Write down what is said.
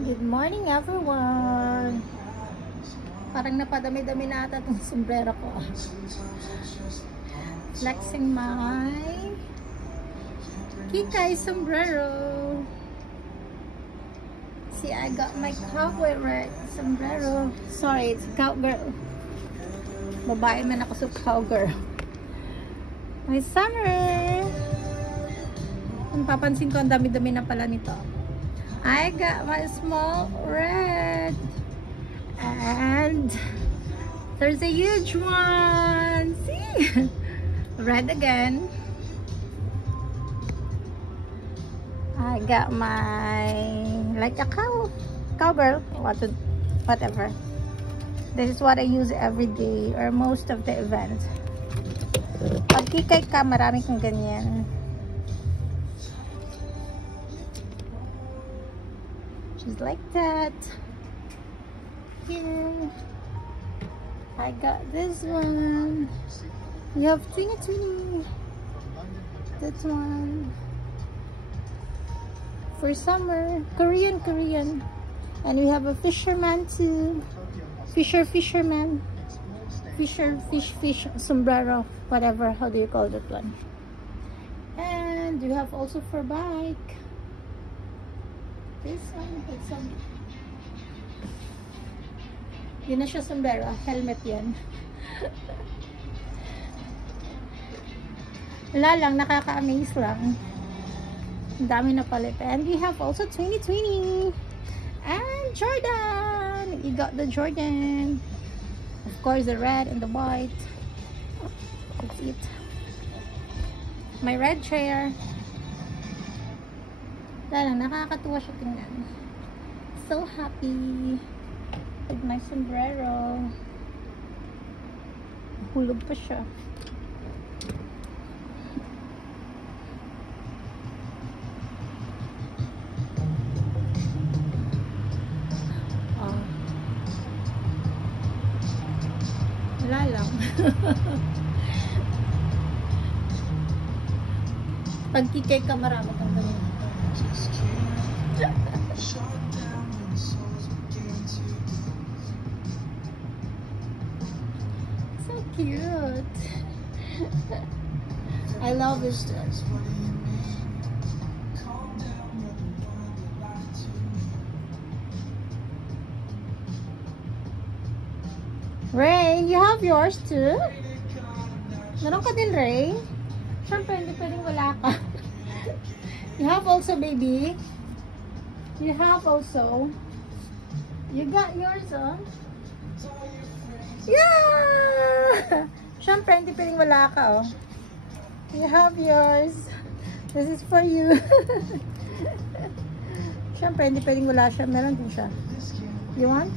Good morning everyone. Parang napadami-dami na ata itong sombrero ko. Flexing my Kikay sombrero. See, I got my cowboy red sombrero. Sorry, it's cowgirl. Babae man ako sa cowgirl. My summer. Ang papansin ko, ang dami-dami na pala nito. I got my small red. And there's a huge one. See? Red again. I got my, like a cowgirl, whatever. This is what I use every day or most of the events. Pag kikay ka, marami kang ganyan. Just like that. Here I got this one. You have thingy. That one for summer. Korean. And we have a fisherman too. Fish sombrero, whatever, how do you call that one? And you have also for bike. This one, it's some, yun na siya sombrero, helmet yan. Wala lang, nakaka-amaze lang. Ang dami na palit. And we have also 2020 and Jordan. You got the Jordan, of course, the red and the white. That's it. My red chair. Wala lang, nakakatuwa siya tingnan. So happy with my sombrero. Hulog pa siya. Wala lang. Pag kikay ka, marami kang ganyan. So cute. I love this dress. Ray, you have yours too? Meron ka din, Ray? Siyempre, hindi pwedeng wala ka. You have also, baby. You have also. You got yours, oh. Yeah! Siyempre, hindi pwedeng wala ka, oh. You have yours. This is for you. Siyempre, hindi pwedeng wala siya. Meron din siya. You want?